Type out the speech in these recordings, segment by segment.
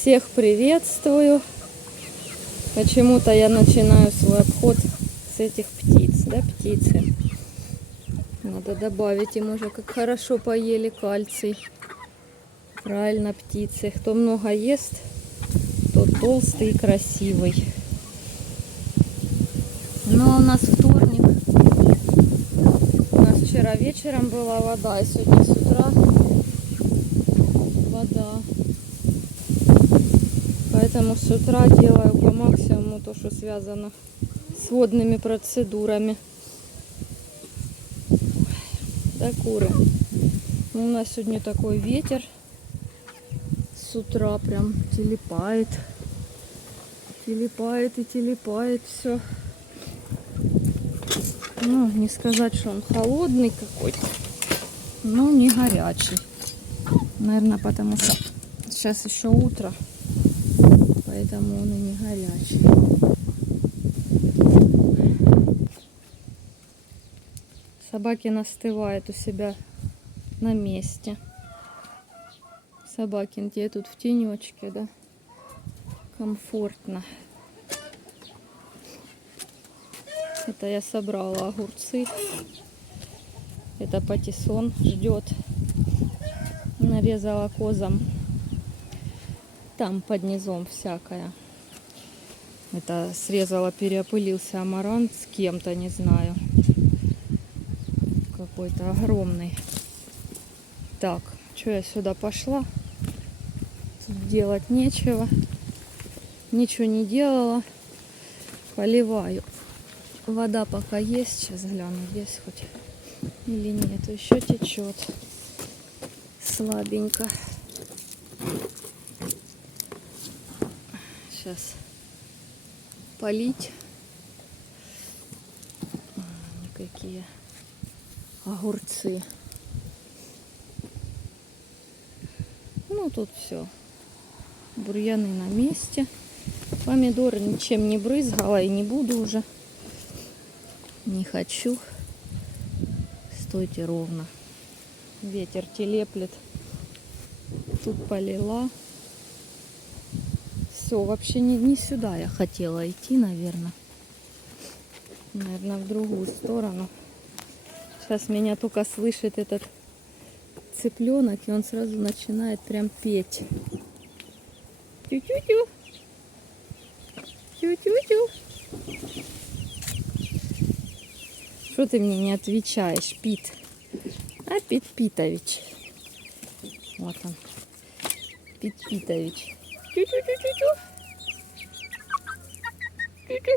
Всех приветствую. Почему-то я начинаю свой обход с этих птиц, да, птицы. Надо добавить им уже, как хорошо поели кальций. Правильно, птицы. Кто много ест, тот толстый и красивый. Ну, а у нас вторник. У нас вчера вечером была вода, и сегодня с утра вода. Поэтому с утра делаю по максимуму то, что связано с водными процедурами. Да, куры. У нас сегодня такой ветер. С утра прям телепает. Телепает и телепает все. Ну, не сказать, что он холодный какой-то, но не горячий. Наверное, потому что сейчас еще утро. Поэтому он и не горячий. Собаки настывают у себя на месте. Собаки, те тут в тенечке, да? Комфортно. Это я собрала огурцы. Это патиссон ждет. Нарезала козам. Там под низом всякое. Это срезала, переопылился амарант с кем-то, не знаю. Какой-то огромный. Так, что я сюда пошла? Тут делать нечего. Ничего не делала. Поливаю. Вода пока есть. Сейчас гляну, есть хоть или нет. Еще течет. Слабенько. Сейчас полить. Какие огурцы. Ну, тут все. Бурьяны на месте. Помидоры ничем не брызгала и не буду уже. Не хочу. Стойте ровно. Ветер телеплет. Тут полила. Все, вообще не сюда я хотела идти, наверное. Наверное, в другую сторону. Сейчас меня только слышит этот цыпленок, и он сразу начинает прям петь. Тю-тю-тю. Тю-тю-тю. Что ты мне не отвечаешь, Пит? А, Пит Питович. Вот он. Пит Питович. Тю-тю-тю-тю-тю. Тю-тю.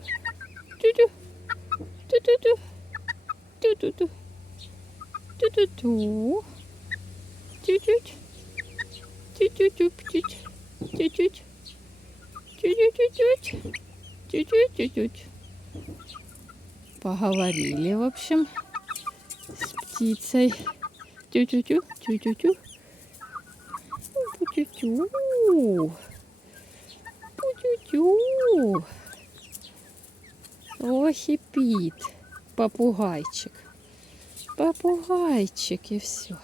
Тю-тю. Тю-тю-тю. Тю-тю-тю. Тю-тю. Тю-тю-тю. Тю-тю. Тю-тю-тю. Тю-тю-тю. Поговорили, в общем, с птицей. Тю-тю-тю. Тю-тю-тю. Тю-тю. Тю-тю. Ох и Пит. Попугайчик. Попугайчик, и все.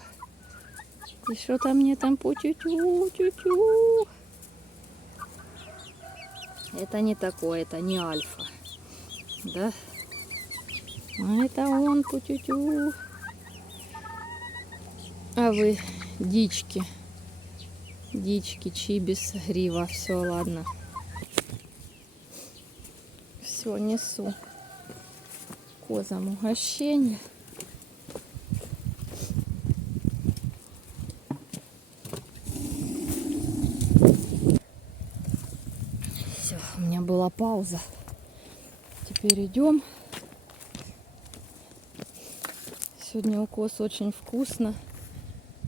И что-то мне там по-тю-тю, тю-тю. Это не такое, это не альфа. Да? А это он по-тю-тю. А вы дички. Дички, чибис, грива. Все, ладно. Все, несу козам угощение. Все, у меня была пауза. Теперь идем. Сегодня укос очень вкусно.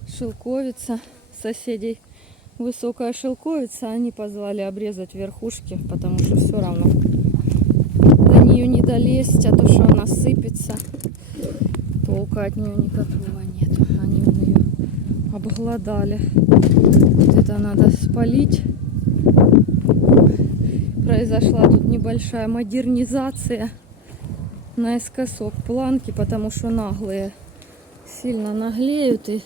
Шелковица соседей. Высокая шелковица. Они позвали обрезать верхушки, потому что все равно до нее не долезть, а то, что она сыпется, толка от нее никакого нет. Они ее обглодали. Вот это надо спалить. Произошла тут небольшая модернизация наискосок планки, потому что наглые сильно наглеют и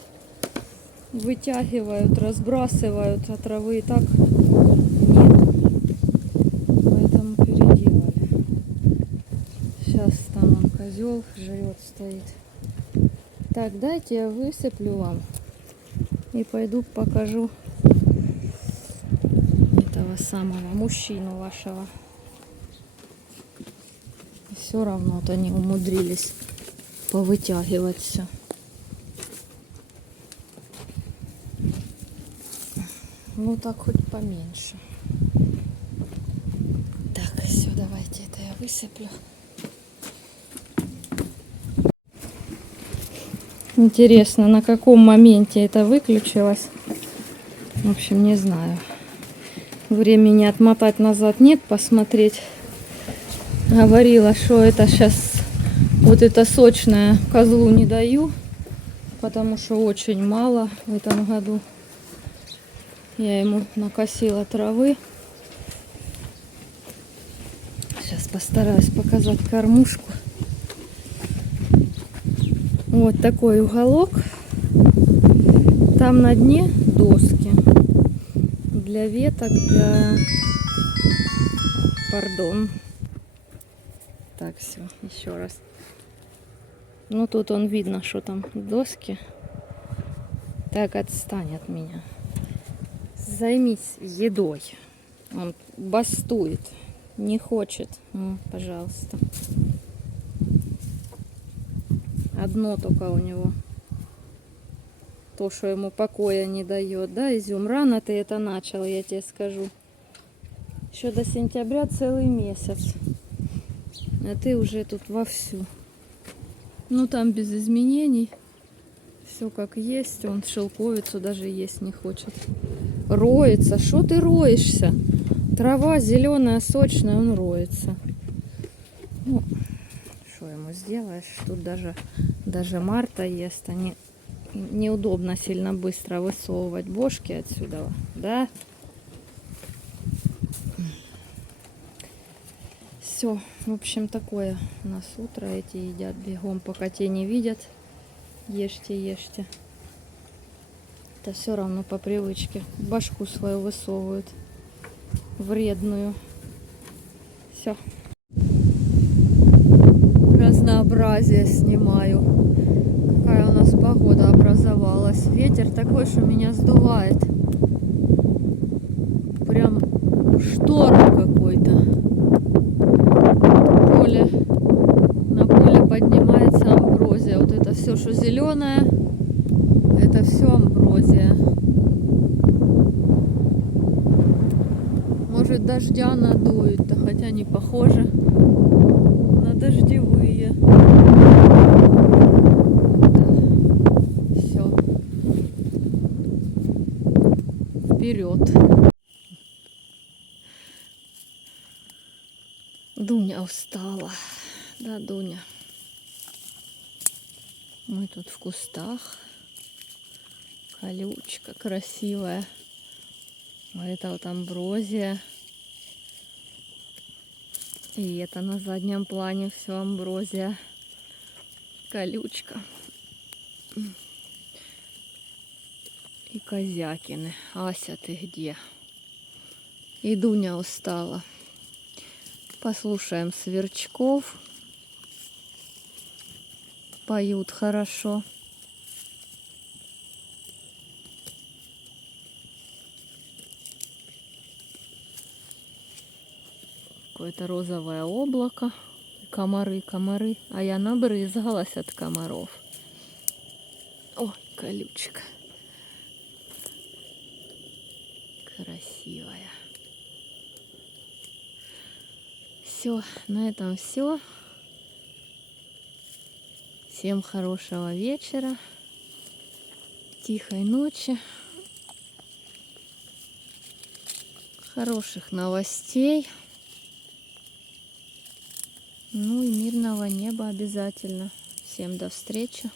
вытягивают, разбрасывают, а травы и так нет. Поэтому переделали. Сейчас там он козел жрет, стоит. Так, дайте я высыплю вам. И пойду покажу этого самого мужчину вашего. Все равно вот они умудрились повытягивать все. Ну так хоть поменьше. Так, все, давайте это я высыплю. Интересно, на каком моменте это выключилось. В общем, не знаю. Времени отмотать назад нет, посмотреть. Говорила, что это сейчас вот это сочное козлу не даю, потому что очень мало в этом году. Я ему накосила травы. Сейчас постараюсь показать кормушку. Вот такой уголок. Там на дне доски для веток, Пардон. Так, все, еще раз. Ну, тут он видно, что там доски. Так, отстань от меня. Займись едой. Он бастует, не хочет. Ну, пожалуйста. Одно только у него. То, что ему покоя не дает. Да, Изюм, рано ты это начал, я тебе скажу. Еще до сентября целый месяц. А ты уже тут вовсю. Ну, там без изменений. Все как есть. Он шелковицу даже есть не хочет. Роется. Что ты роешься? Трава зеленая, сочная, он роется. Ну, что ему сделаешь? Тут даже Марта ест. Они неудобно сильно быстро высовывать бошки отсюда. Да? Все, в общем, такое у нас утро. Эти едят бегом, пока те не видят. Ешьте, ешьте. Это все равно по привычке. Башку свою высовывают. Вредную. Все. Разнообразие снимаю. Какая у нас погода образовалась. Ветер такой, что меня сдувает. Прям шторм какой-то. На поле поднимается амброзия. Вот это все, что зеленое, это все амброзия. Может, дождя надует, да, хотя не похоже на дождевые. Все. Вперед. Дуня устала. Да, Дуня. Мы тут в кустах. Колючка красивая. А это вот амброзия. И это на заднем плане все амброзия. Колючка. И козякины. Ася, ты где? И Дуня устала. Послушаем сверчков. Поют хорошо. Какое-то розовое облако. Комары, комары. А я набрызгалась от комаров. Ой, колючка. Красивая. Все, на этом все. Всем хорошего вечера. Тихой ночи. Хороших новостей. Ну и мирного неба обязательно. Всем до встречи.